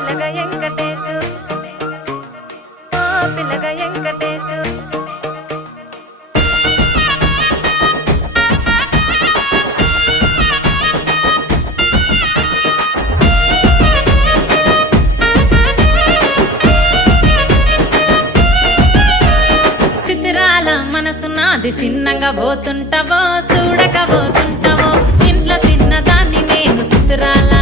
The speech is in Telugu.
పిల్లగ వెంకటేశు ఓ పిల్లగ వెంకటేశు సిద్ధిరాల మనసు నాది చిన్నగా పోతుంటావో చూడక పోతుంటావో ఇంట్లో చిన్నదాన్ని నేను సిద్ధిరాల